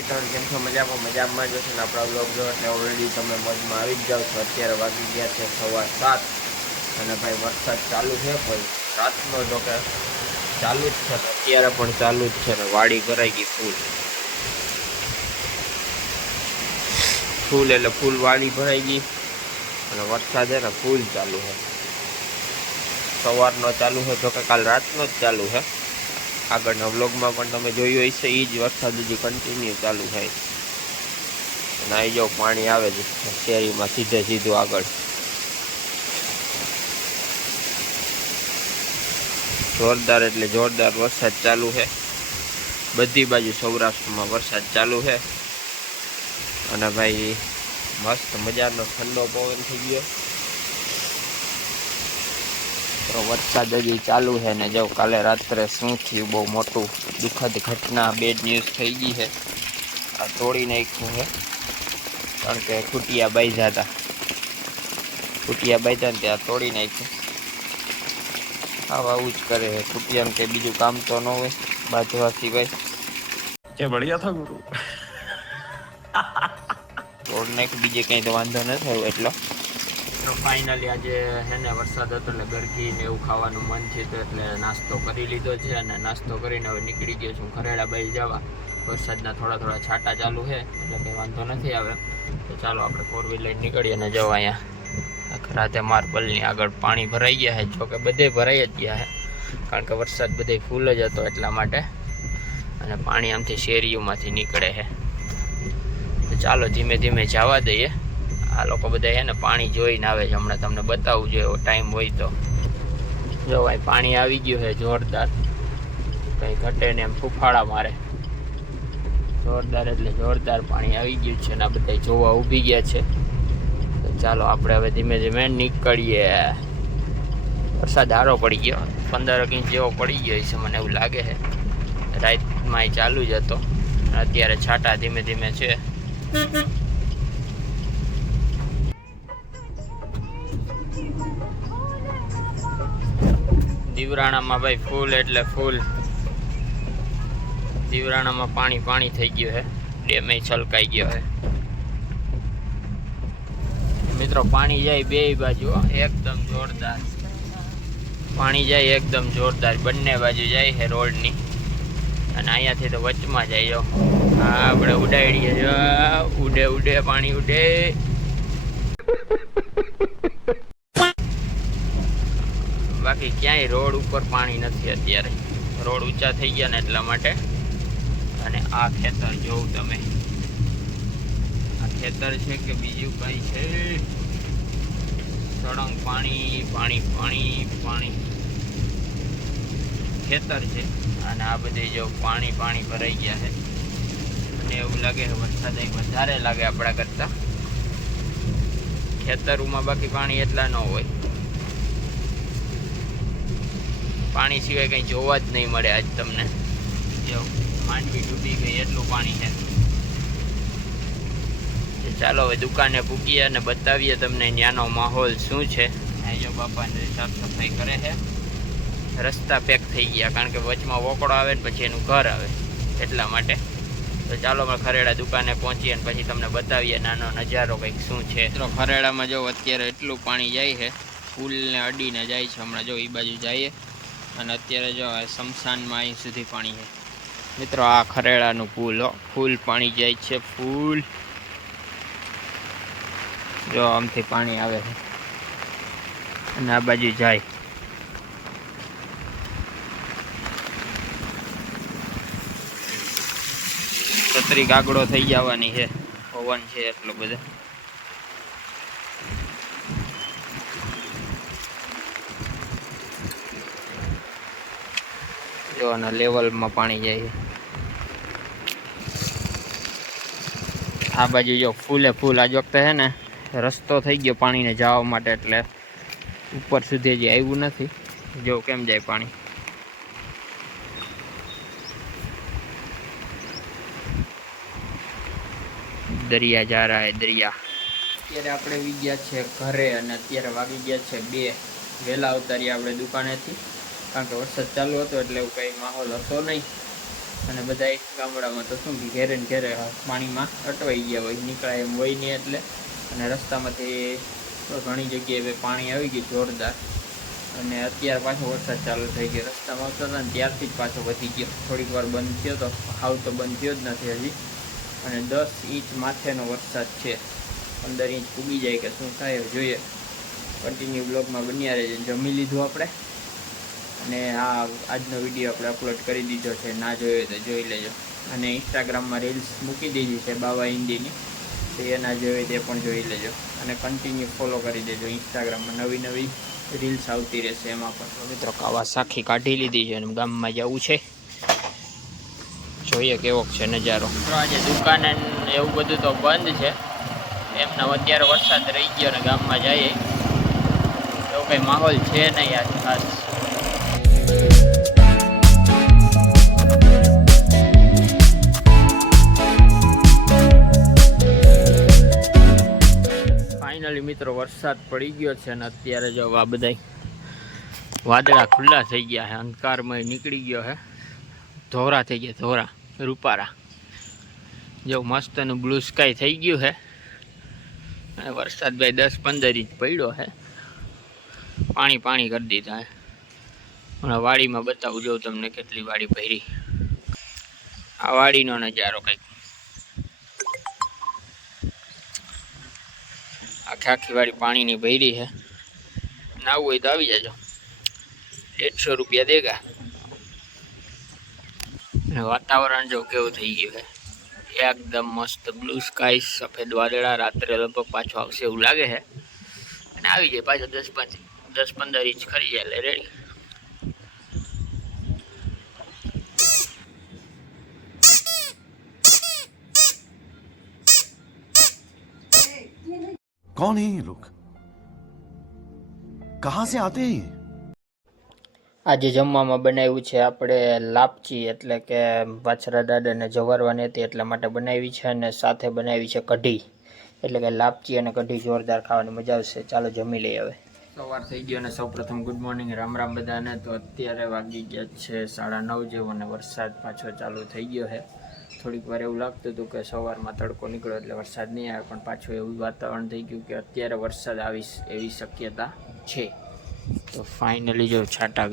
મિત્રો કેમ છો? મજામાં મજામાં જ હશે ને આપણા બ્લોગ જો? એટલે ઓલરેડી તમે મોજમાં આવી જ જાઓ છો. અત્યારે વાગી ગયા છે સવા સાત. અને ભાઈ, વરસાદ ચાલુ છે કોઈ? રાતનો જો કે ચાલુ જ છે અત્યારે પણ ચાલુ જ છે ને, વાડી ભરાઈ ગઈ ફૂલ. ફૂલ એટલે ફૂલ વાડી ભરાઈ ગઈ. અને વરસાદ છે ને, ફૂલ ચાલુ છે. સવારનો ચાલુ છે જો કે કાલ રાતનો જ ચાલુ છે. આગળના વ્લોગમાં પણ તમે જોયું હશે એ જ વરસાદ હજી કન્ટિન્યુ ચાલુ થાય. અને આવી જાઓ, પાણી આવે છે શેરીમાં સીધે સીધું આગળ. જોરદાર એટલે જોરદાર વરસાદ ચાલુ છે. બધી બાજુ સૌરાષ્ટ્રમાં વરસાદ ચાલુ છે. અને ભાઈ, મસ્ત મજાનો ઠંડો પવન થઈ ગયો. તો વરસાદ હજી ચાલુ છે ને જો કાલે રાત્રે શું થયું બહુ મોટું દુઃખદ ઘટના બેડ ન્યૂઝ થઈ ગઈ છે. આ તોડી નાખ્યું છે. કારણ કે ખૂટિયા બાઈજા હતા. ખૂટિયા બાઈજા ને ત્યાં તોડી નાખ્યું. આવા આવું જ કરે છે. ખૂટિયાનું કંઈ બીજું કામ તો ન હોય બાજવા સિવાય. જે બળિયા થા ગુરુ? તોડ નાખ બીજે કઈ તો વાંધો ન થયો એટલો. તો ફાઇનલી આજે છે ને વરસાદ હતો એટલે ગરકી ને એવું ખાવાનું મન છે તો એટલે નાસ્તો કરી લીધો છે અને નાસ્તો કરીને હવે નીકળી ગયો છું ખરેડા બાઈ જવા. વરસાદના થોડા થોડા છાંટા ચાલુ છે, એટલે કંઈ વાંધો નથી આવે. તો ચાલો આપણે ફોર વ્હીલ લઈને નીકળીએ અને જવા અહીંયા. રાતે માર્બલની આગળ પાણી ભરાઈ ગયા છે, જોકે બધે ભરાઈ જ ગયા છે. કારણ કે વરસાદ બધે ફૂલ જ હતો એટલા માટે. અને પાણી આમથી શેરીઓમાંથી નીકળે છે. તો ચાલો ધીમે ધીમે જવા દઈએ. આ લોકો બધા છે ને પાણી જોઈને આવે છે. હમણાં તમને બતાવવું જોઈએ ટાઈમ હોય તો. જો ભાઈ, પાણી આવી ગયું છે જોરદાર. કંઈ ઘટે ને એમ ફૂફાળા મારે. જોરદાર એટલે જોરદાર પાણી આવી ગયું છે ને આ બધા જોવા ઊભી ગયા છે. તો ચાલો આપણે હવે ધીમે ધીમે નીકળીએ. વરસાદ સારો પડી ગયો. પંદર ઇંચ જેવો પડી ગયો છે મને એવું લાગે છે. રાતમાં ચાલુ જ હતો. અત્યારે છાંટા ધીમે ધીમે છે. દીવરાણામાં ભાઈ ફૂલ એટલે ફૂલ. દીવરાણામાં પાણી પાણી થઈ ગયું છે ડેમે છલકાઈ ગયો છે મિત્રો, પાણી જાય બે બાજુ એકદમ જોરદાર. પાણી જાય એકદમ જોરદાર. બંને બાજુ જાય છે રોડની. અને અહીંયાથી તો વચમાં જાય જો આપણે ઉડાડીએ ઉડે ઉડે, પાણી ઉડે. બાકી ક્યાંય રોડ ઉપર પાણી નથી અત્યારે. રોડ ઊંચા થઈ ગયા ને એટલા માટે. અને આ ખેતર જોઉં તમે. આ ખેતર છે કે બીજું કંઈ છે? સળંગ પાણી પાણી પાણી પાણી. ખેતર છે. અને આ બધે જો પાણી પાણી ભરાઈ ગયા છે. અને એવું લાગે વરસાદ વધારે લાગે આપણા કરતાં. ખેતરોમાં બાકી પાણી એટલા ન હોય. પાણી સિવાય કંઈ જોવા જ નહીં મળે આજ તમને. જો, માંડવી ડૂબી ગઈ, એટલું પાણી છે. ચાલો હવે દુકાને પૂગીએ અને બતાવીએ તમને ત્યાંનો માહોલ શું છે. અહીંયા બાપાને સાફ સફાઈ કરે છે. રસ્તા પેક થઈ ગયા, કારણ કે વચમાં વોકડો આવે ને પછી એનું ઘર આવે, એટલા માટે. તો ચાલો અમે ખરેડા દુકાને પહોંચીએ અને પછી તમને બતાવીએ નાનો નજારો કંઈક શું છે. મિત્રો, ખરેડામાં જો અત્યારે એટલું પાણી જાય છે, ફૂલને અડીને જાય છે, હમણાં જો એ બાજુ જઈએ. અને અત્યારે જો શમશાનમાં અહીં સુધી પાણી છે. મિત્રો, આ ખરેડાનું પુલ, હો. ફૂલ પાણી જાય છે, ફૂલ. જો આમથી પાણી આવે છે. અને આ બાજુ જાય. છત્રી કાગડો થઈ જવાની છે. પવન છે એટલો બધો. જો અને લેવલમાં પાણી જાય. આ બાજુ જો ફૂલે ફૂલ આજ વખતે છે ને, રસ્તો થઈ ગયો પાણીને જવા માટે એટલે ઉપર સુધી હજી આવ્યું નથી. જો કેમ જાય પાણી. દરિયા જા રહા હે દરિયા. અત્યારે આપણે આવી ગયા છે ઘરે અને અત્યારે વાગી ગયા છે બે. વહેલા અવતારી આપણે દુકાનેથી. કારણ કે વરસાદ ચાલુ હતો એટલે એવું કંઈ માહોલ હતો નહીં. અને બધા ગામડામાં તો શું ઘેરે ને ઘેરે પાણીમાં અટવાઈ ગયા હોય, નીકળાય એમ હોય નહીં એટલે. અને રસ્તામાંથી ઘણી જગ્યાએ પાણી આવી ગયું જોરદાર. અને અત્યારે પાછો વરસાદ ચાલુ થઈ ગયો. રસ્તામાં આવતો ને ત્યારથી જ પાછો વધી ગયો. થોડીક વાર બંધ થયો તો હાવ તો બંધ થયો જ નથી હજી. અને દસ ઇંચ માથેનો વરસાદ છે. પંદર ઇંચ ઉગી જાય કે શું થાય જોઈએ. કન્ટિન્યુ બ્લોગમાં બન્યા રહે જમી લીધું આપણે. અને આ આજનો વીડિયો આપણે અપલોડ કરી દીધો છે. ના જોયો તો જોઈ લેજો. અને ઇન્સ્ટાગ્રામમાં રીલ્સ મૂકી દીધી છે બાવા હિન્દીની. તો એ ના જોઈ તે પણ જોઈ લેજો. અને કન્ટિન્યુ ફોલો કરી દેજો ઇન્સ્ટાગ્રામમાં નવી નવી રીલ્સ આવતી રહેશે એમાં પણ. મિત્રો કાવા સાખી કાઢી લીધી છે અને ગામમાં જવું છે. જોઈએ કેવો છે નજારો. આજે દુકાન એવું બધું તો બંધ છે. એમના અત્યારે વરસાદ રહી ગયો અને ગામમાં જઈએ. એવો કંઈ માહોલ છે નહીં આજ ખાસ. મિત્રો, વરસાદ પડી ગયો છે અને અત્યારે જો આ બધા વાદળા ખુલ્લા થઈ ગયા છે, અંધકારમય નીકળી ગયો છે. ધોરા થઈ ગયા, ધોરા, રૂપારા. જો મસ્તનું બ્લુ સ્કાય થઈ ગયું છે. અને વરસાદ ભાઈ દસ પંદર ઇંચ પડ્યો છે. પાણી પાણી કરી દીધા હમણાં વાડીમાં બતાવું જોઉં તમને કેટલી વાડી ભરી. આ વાડીનો નજારો કંઈક આખી પાણીની ભરી છે. નાવું હોય તો આવી જાજો. દેડસો રૂપિયા દેગા. અને વાતાવરણ જો કેવું થઈ ગયું છે. એકદમ મસ્ત બ્લુ સ્કાય સફેદ વાદળા, રાત્રે લગભગ પાછો આવશે એવું લાગે છે. અને આવી જાય પાછો દસ પાંચ, દસ પંદર ઇંચ ખરી જાય એટલે રેડી कौन है ये लोग कहां से आते हैं ये આજે જમવામાં બનાવ્યું છે આપણે લાપચી એટલે કે વાછરા દાદાને જવારવાની હતી એટલા માટે બનાવી છે અને સાથે બનાવી છે કઢી એટલે કે લાપચી અને કઢી જોરદાર ખાવાની મજા આવશે ચાલો જમી લઈએ હવે સવાર થઈ ગયો અને સૌપ્રથમ ગુડ મોર્નિંગ રામ રામ બધાને. તો અત્યારે વાગી ગયા છે સાડા નવ જેવો અને વરસાદ પાછો ચાલુ થઈ ગયો છે. થોડીક વાર એવું લાગતું હતું કે સવારમાં તડકો નીકળ્યો એટલે વરસાદ નહીં આવે, પણ પાછું એવું વાતાવરણ થઈ ગયું કે અત્યારે વરસાદ આવી એવી શક્યતા છે. તો ફાઇનલી જો છાંટા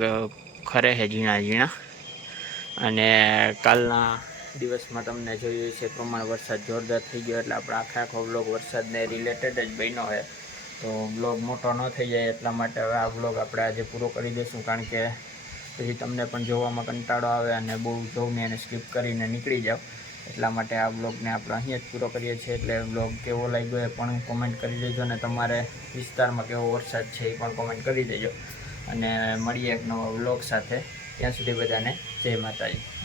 ખરે છે ઝીણા ઝીણા. અને કાલના દિવસમાં તમને જોયું છે પ્રમાણ વરસાદ જોરદાર થઈ ગયો, એટલે આપણે આખા આખો બ્લોક વરસાદને રિલેટેડ જ બન્યો છે. તો બ્લોગ મોટો ન થઈ જાય એટલા માટે હવે આ બ્લોગ આપણે આજે પૂરો કરી દઈશું. કારણ કે પછી તમને પણ જોવામાં કંટાળો આવે અને બહુ જોઈને એને સ્કીપ કરીને નીકળી જાવ એટલા માટે આ બ્લોગને આપણે અહીંયા જ પૂરો કરીએ છીએ. એટલે બ્લોગ કેવો લાગ્યો એ પણ કોમેન્ટ કરી દેજો અને તમારે વિસ્તારમાં કેવો વરસાદ છે એ પણ કોમેન્ટ કરી દેજો. અને મળીએ એક નવો બ્લોગ સાથે. ત્યાં સુધી બધાને જય માતાજી.